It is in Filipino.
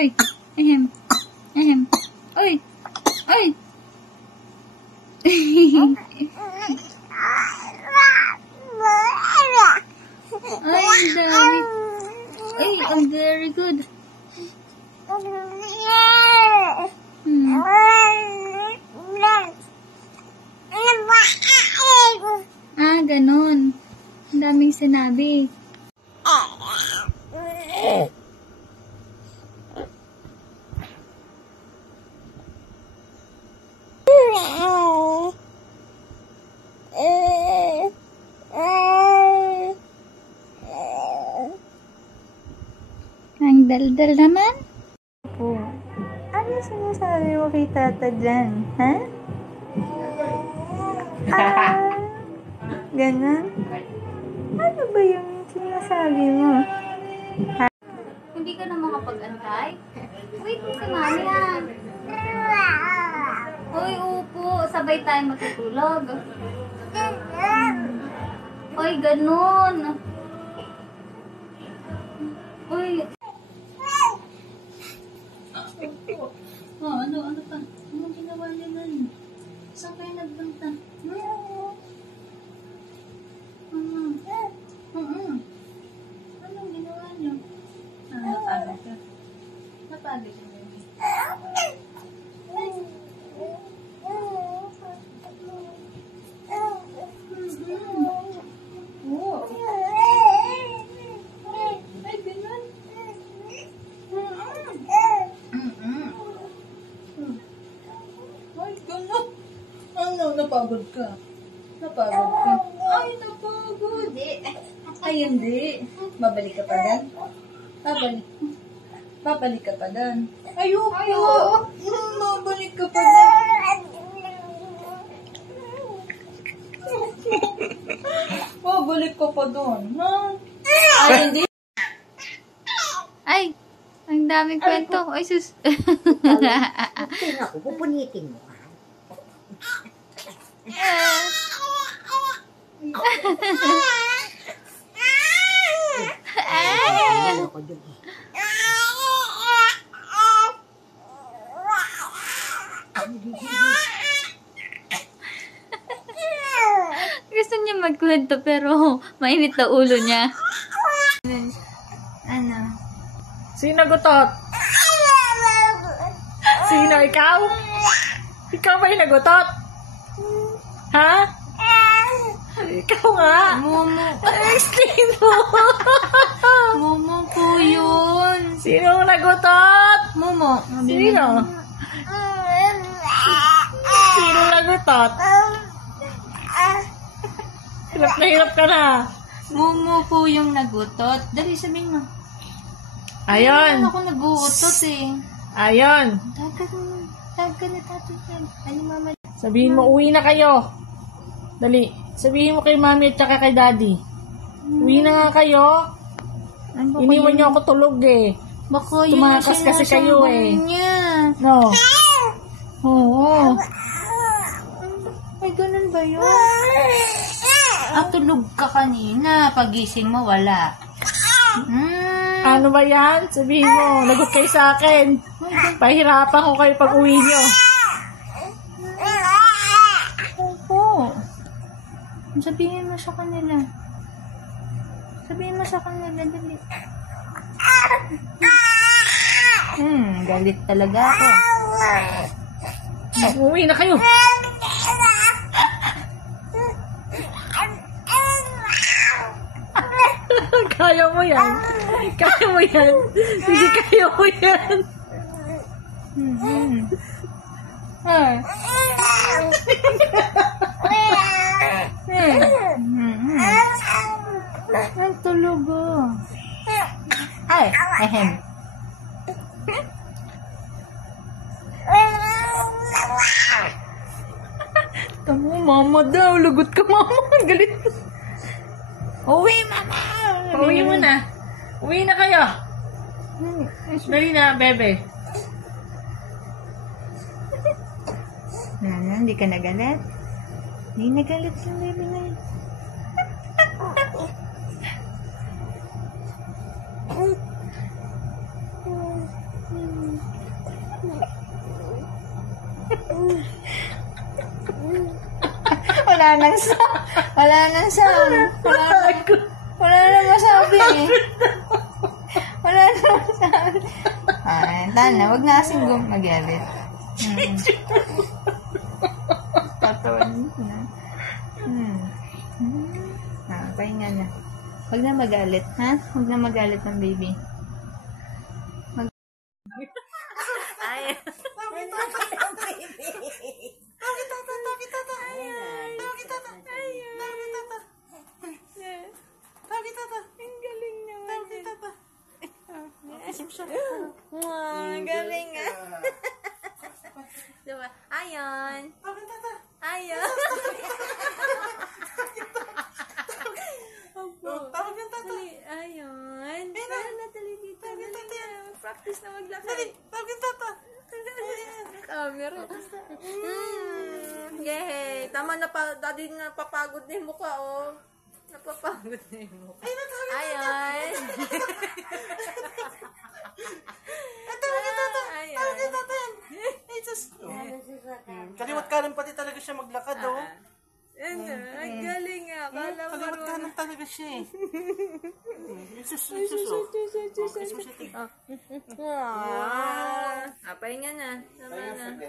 Oy. Ahem. Ahem. Oy. Oy. Ay, ang dami. Ay, ang very good. Ah, ganun. Ang daming sinabi. Ang daldal naman. Po. Ano sinasabi mo kay tata dyan? Ha? Ganun? Ano ba yung sinasabi mo? Ha? Hindi ka na makapag-antay? Wait mo si mami ha. Uy, upo. Sabay tayo matutulog. Uy, ganun. Uy. Oh, ano pa? Ano ginawa niyo nun? Saan kayo nagpunta? Anong ginawa niyo? Napagod ka. Napagod ka. Napagod ka. Napagod ka. Ay, napagod. Ay, hindi. Mabalik ka pa dan? Babalik ka pa dan? Ayoko. Mabalik ka pa dan. Mabalik ka pa doon. Ha? Ay, hindi. Ay, ang daming kwento. Ay, sus. Tingnan ko, pupunitin mo. Gusto niya magkwento pero mainit na ulo niya. Ano? Sino gutot? Sino? Ikaw? Ikaw ba yung nagutot? Ha? Ikaw nga. Momo. Explain mo. Momo po yun. Sino nagutot? Momo. Sino? Sino nagutot? Hirap na hirap ka na. Momo po yung nagutot. Dali, sabihin mo. Ayun. Ako nag-uutot eh. Ayun. Tag ka na tatay. Ano mama? Sabihin mo, uwi na kayo. Dali. Sabihin mo kay mami at saka kay daddy. Uwi na nga kayo. Iniwan niyo ako tulog eh. Baka yun tumakas kasi kayo eh. Niya. No. Oo. Ay, ganun ba yun? Tulog ka kanina. Pagising mo, wala. Ano ba yan? Sabihin mo, lagot kayo sa akin. Pahirapan ko kayo pag uwi nyo. Opo. Sabihin mo sa kanila. Sabihin mo sa kanila, dali. Galit talaga ako. Uwi na kayo. Kaya mo yan. Kaya mo yan. Sige, kaya mo yan. Ang tulog oh. Ay, ehem. Tamo, mama daw. Lagot ka, mama. Galit. Uwi, mama. Uwi mo na. Uwi na kayo. Dali na, bebe. Hindi ka nagalit? Hindi nagalit yung baby na yun. Wala nang sound. Wala nang masabi eh. Wala nang masabi. Tana, wag na kasing magalit. Tatawan na. Pahinga na. Wag na magalit, ha? Wag na magalit ng baby. Ay. Ang galing nga. Diba? Ayon. Ayon. Tawag yung tata. Ayon. Dali dito. Practice na maglakad. Tawag yung tata. Camera. Yay. Tama na pa. Daddy napapagod na yung mukha, oh. Napapagod na yung mukha. Ayon. Kaliwat kanan pati talaga siya maglakad, oh. Ang galing nga. Kala mo Kaliwat kanan talaga siya, eh. Pahinga na. Tama na.